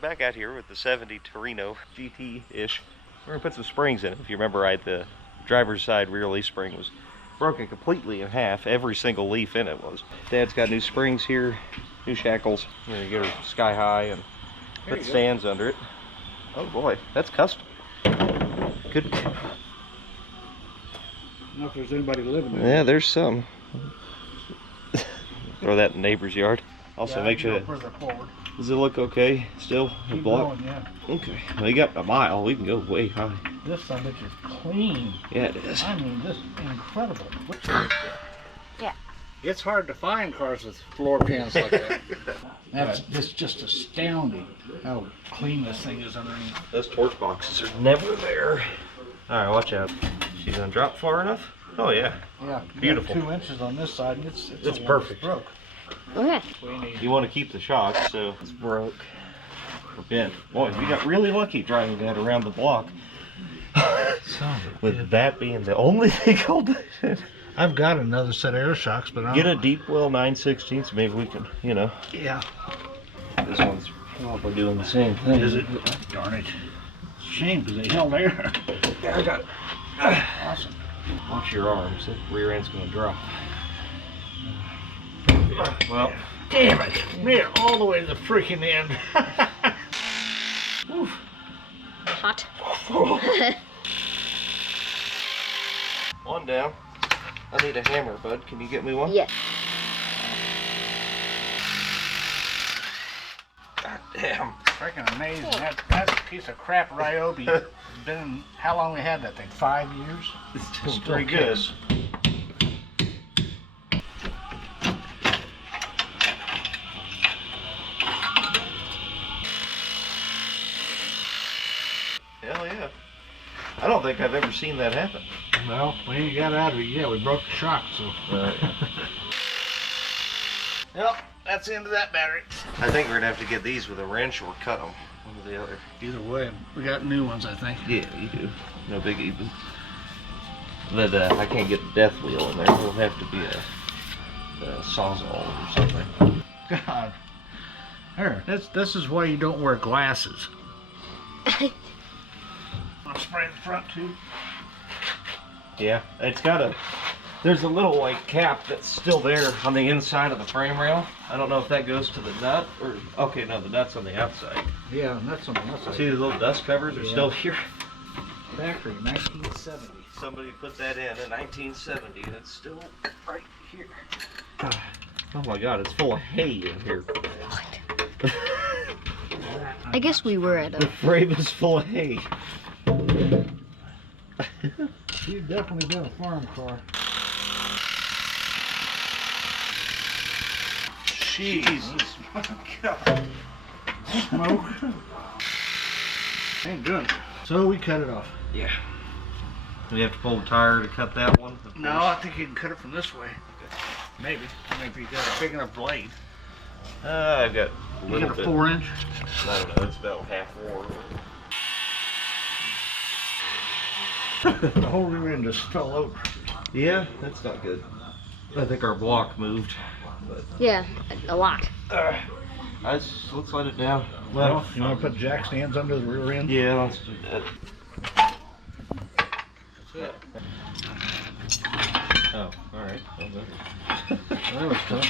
we're back out here with the 70 Torino GT-ish. We're gonna put some springs in it. If you remember right, the driver's side rear leaf spring was broken completely in half. Every single leaf in it was. Dad's got new springs here, new shackles. We're gonna get her sky high and put stands under it. Oh boy, that's custom. Good. I don't know if there's anybody living there. Yeah, there's some. Throw that in the neighbor's yard. Also, yeah, make sure that. Further forward. Does it look okay still? Keep block? going, yeah. Okay. Well, you got a mile. We can go way high. This son bitch is clean. Yeah, it is. I mean, this is incredible. What's this? Yeah. It's hard to find cars with floor pans like that. That's just astounding how clean this thing is underneath. Those torch boxes are never there. All right, watch out. She's gonna drop far enough? Oh yeah. Yeah. Beautiful. 2 inches on this side, and it's perfect. Broke. Okay. You want to keep the shock, so it's broke or bent. Boy, we got really lucky driving that around the block. With that being the only thing holding it. I've got another set of air shocks, but I Get a deep well 9/16, maybe we can, you know. Yeah. This one's probably doing the same thing. Is it? Darn it. It's a shame because they held air. Yeah, I got it. Awesome. Watch your arms. The rear end's gonna drop. Well, damn it! Made it all the way to the freaking end. Hot. one down. I need a hammer, bud. Can you get me one? Yeah. God damn. Freaking amazing. That piece of crap Ryobi has been, how long we had that thing? 5 years? It's still pretty good. kicks. Hell yeah. I don't think I've ever seen that happen. Well, we ain't got out of it yet. We broke the shock, so. Right. Yep, that's the end of that battery. I think we're gonna have to get these with a wrench or cut them. One or the other. Either way, we got new ones, I think. Yeah, you do. No big even. But I can't get the death wheel in there. It'll have to be a sawzall or something. God. There, this is why you don't wear glasses. I'll spray the front too. Yeah, it's got a. There's a little like cap that's still there on the inside of the frame rail. I don't know if that goes to the nut or. Okay, no, the nut's on the outside. Yeah, and that's on the outside. See, the little dust covers are still here. Factory, 1970. Somebody put that in 1970, and it's still right here. Oh my God, it's full of hay in here. I guess we were at The a. frame is full of hay. You've definitely been a farm car. Jesus, my God. Smoke. Ain't good. So we cut it off. Yeah. Do we have to pull the tire to cut that one? No, I think you can cut it from this way. Maybe. Maybe you got a big enough blade. I've got a You little got a bit. 4-inch? I don't know, it's about half worn. The whole rear end just fell over. Yeah, that's not good. I think our block moved. But Yeah, a lot. let's let it down. Well, you want to put jack stands under the rear end? Yeah, let's do that. That's it. Oh, alright. That was tough.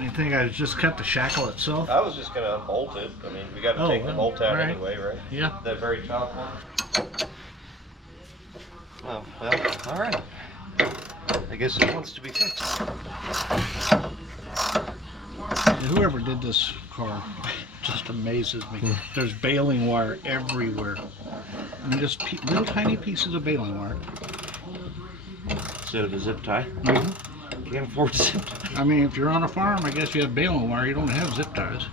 You think I just cut the shackle itself? I was just gonna unbolt it. I mean, we got to Oh, take the well, bolt out alright. anyway, right? Yeah. That very top one. Oh, well, alright. I guess it wants to be fixed. Whoever did this car just amazes me. There's baling wire everywhere. I mean, just little tiny pieces of baling wire. Instead of a zip tie. Can't afford a zip tie. I mean, if you're on a farm, I guess you have baling wire. You don't have zip ties.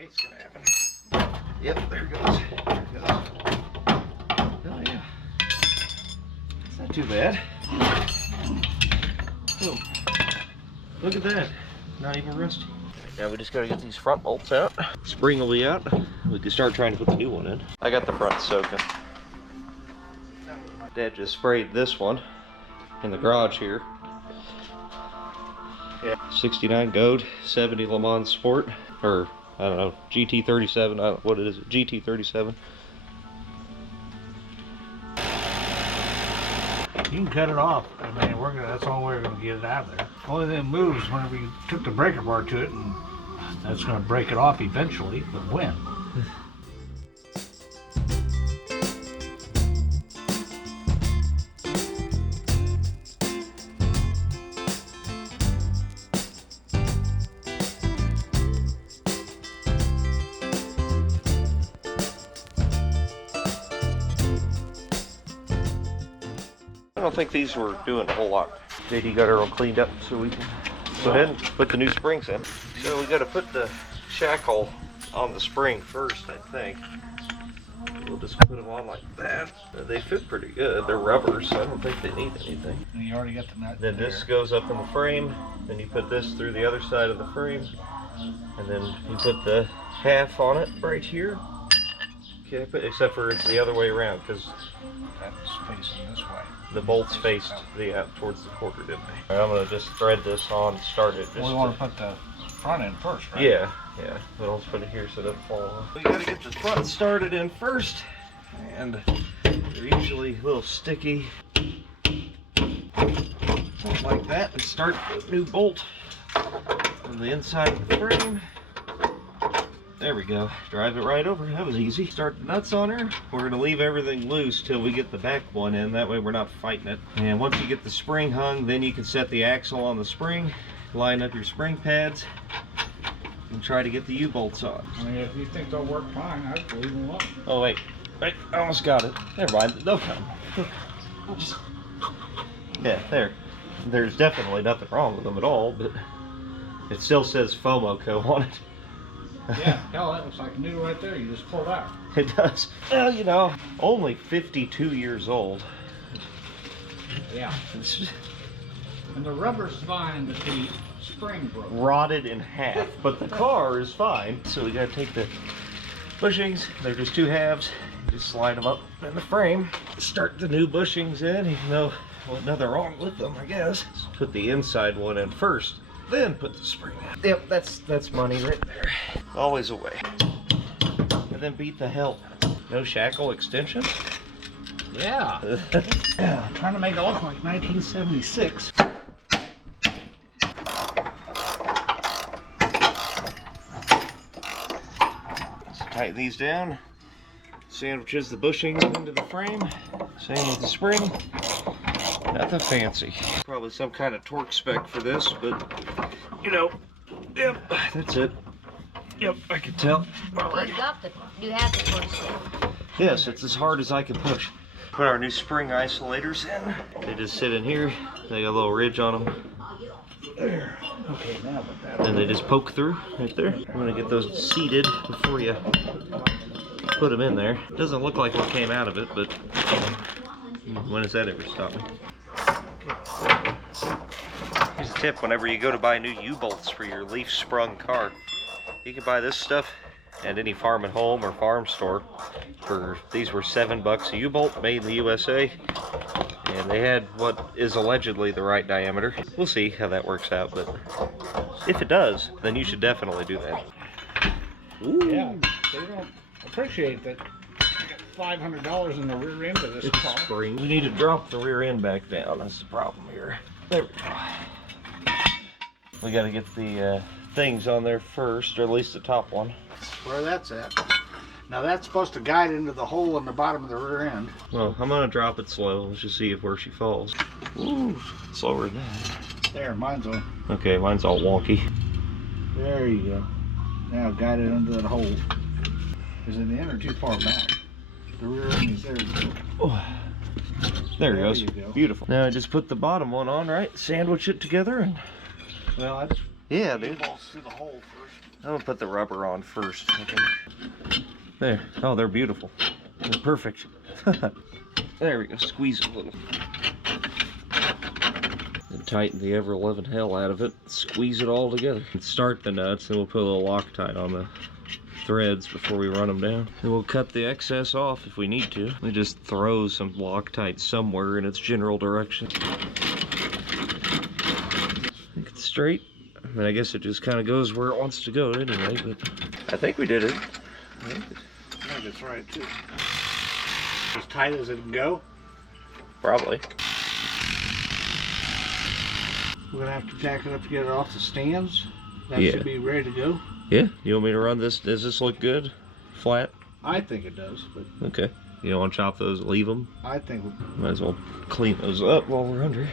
It's gonna happen. Yep, there it goes. There it goes. Oh yeah. It's not too bad. Oh, look at that. Not even rusty. Now we just gotta get these front bolts out. Spring will be out. We can start trying to put the new one in. I got the front soaking. Dad just sprayed this one in the garage here. Yeah. 69 Gold, 70 Le Mans Sport, or I don't know, GT37, I don't know what it is, GT37. You can cut it off. I mean, that's the only way we're gonna get it out of there. Only thing that moves whenever you took the breaker bar to it, and that's gonna break it off eventually, but when? I don't think these were doing a whole lot. JD got her all cleaned up so we can go ahead and put the new springs in. So we got to put the shackle on the spring first, I think. We'll just put them on like that. They fit pretty good. They're rubber, so I don't think they need anything. And you already got the nut. Then this goes up in the frame. Then you put this through the other side of the frame. And then you put the half on it right here. Okay, except for it's the other way around because That's facing this way. the bolts faced towards the quarter, didn't they? I'm gonna just thread this on, start it. We want to put the front end first, right? Yeah. But I'll just put it here so it doesn't fall off. We gotta get the front started in first, and they're usually a little sticky. Something like that, and start the new bolt on the inside of the frame. There we go. Drive it right over. That was easy. Start the nuts on her. We're going to leave everything loose till we get the back one in. That way we're not fighting it. And once you get the spring hung, then you can set the axle on the spring, line up your spring pads, and try to get the U-bolts on. I mean, if you think they'll work fine, I'd leave them up. Oh, wait. I almost got it. Never mind. They'll come. Yeah, there. There's definitely nothing wrong with them at all, but it still says FOMOCO on it. Yeah, hell, that looks like a new right there. You just pulled out. It does. Well, you know, only 52 years old. Yeah. And the rubber's fine, but the spring broke. Rotted in half, but the car is fine. So we gotta take the bushings. They're just two halves. Just slide them up in the frame. Start the new bushings in, even though well, nothing wrong with them, I guess. Put the inside one in first, then put the spring in. Yep, that's money right there. Always a way. And then beat the hell. No shackle extension? Yeah. Yeah, trying to make it look like 1976. So tighten these down. Sandwiches the bushings into the frame. Same with the spring. Nothing fancy. Probably some kind of torque spec for this, but you know, yep, that's it. Yep, I can tell. Alright. You have the torque spec. Yes, it's as hard as I can push. Put our new spring isolators in. They just sit in here. They got a little ridge on them. There. Okay, now put that And they just poke through right there. I'm gonna get those seated before you put them in there. It doesn't look like what came out of it, but when has that ever stopped me? Here's a tip: whenever you go to buy new U-bolts for your leaf-sprung car, you can buy this stuff at any farm and home or farm store. These were $7 a U-bolt, made in the USA, and they had what is allegedly the right diameter. We'll see how that works out, but if it does, then you should definitely do that. Ooh. Yeah, they don't appreciate that. I got $500 in the rear end of this car. Spring. We need to drop the rear end back down. That's the problem here. There we go. We got to get the things on there first, or at least the top one. Where that's at. Now that's supposed to guide into the hole in the bottom of the rear end. Well, I'm gonna drop it slow. Let's just see where she falls. Ooh, slower than that. There, mine's on. Okay, mine's all wonky. There you go. Now guide it into that hole. Is it the end or too far back? The rear end is there. Oh, there it There goes. you go. Beautiful. Now I just put the bottom one on, right? Sandwich it together, and Well, I just yeah, dude. balls through the hole first. I'm gonna put the rubber on first. Okay. There. Oh, they're beautiful. They're perfect. There we go. Squeeze it a little. And tighten the ever-loving hell out of it. Squeeze it all together. And start the nuts, and we'll put a little Loctite on the threads before we run them down. And we'll cut the excess off if we need to. We just throw some Loctite somewhere in its general direction. I think it's straight. I mean, I guess it just kind of goes where it wants to go anyway, but I think we did it. I think that's right, too. As tight as it can go. Probably. We're going to have to jack it up to get it off the stands. That Yeah. should be ready to go. Yeah, you want me to run this? Does this look good? Flat? I think it does, but Okay. You don't want to chop those, leave them? I think Might as well clean those up while we're under.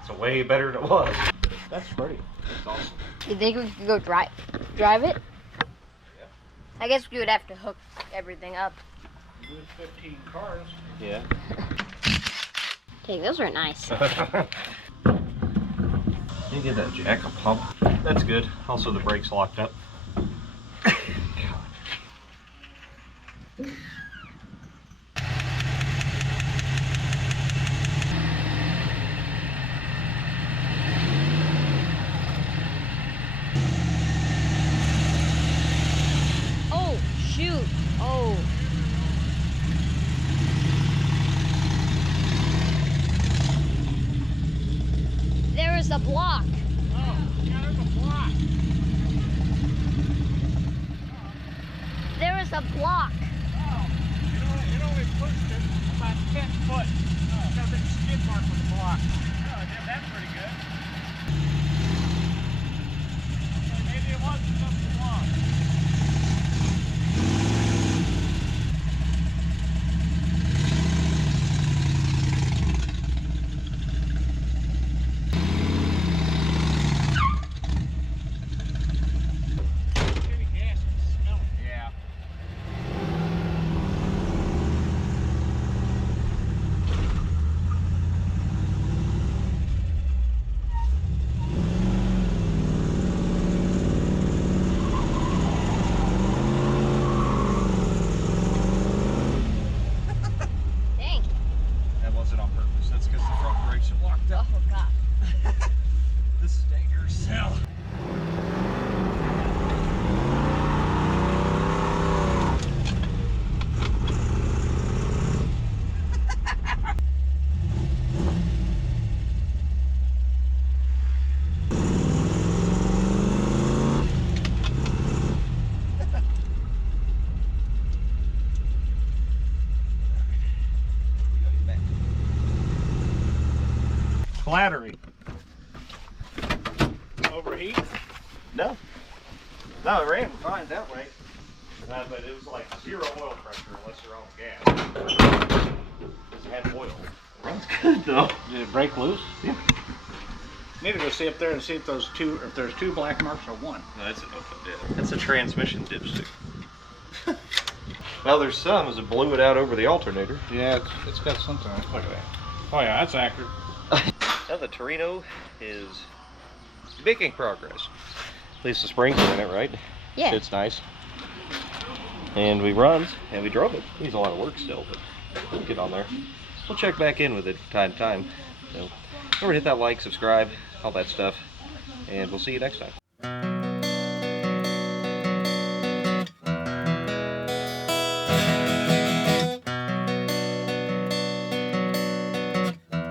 It's way better than it was. that's pretty. That's awesome. You think we could go drive it? Yeah. I guess we would have to hook everything up. With 15 cars. Yeah. Okay, those are nice. You get that jack a pump. That's good. Also, the brakes locked up. Oh, shoot. Oh. There is a block. Oh, yeah, there's a block. There is a block. Oh, it only pushed it about 10 foot. It's got a big skid mark on the block. Oh, yeah, that's pretty good. Okay, maybe it wasn't just the block. Yeah. Dang. That wasn't on purpose. That's because the front brakes are locked up. Oh, God. This is dangerous. Hell. Flattery. Overheat? No. No, it ran fine that way. But it was like zero oil pressure unless you're on gas. Because it had oil. Runs good though. Did it break loose? Yeah. Need to go see up there and see if there's two black marks or one. No, that's a transmission dipstick. Well, there's some as it blew it out over the alternator. Yeah, it's got something. Look at that. Oh yeah, that's accurate. Now the Torino is making progress. At least the springs are in it, right? Yeah. It's nice. And we runs, and we drove it. Needs a lot of work still, but we'll get on there. We'll check back in with it from time to time. So remember to hit that like, subscribe, all that stuff, and we'll see you next time.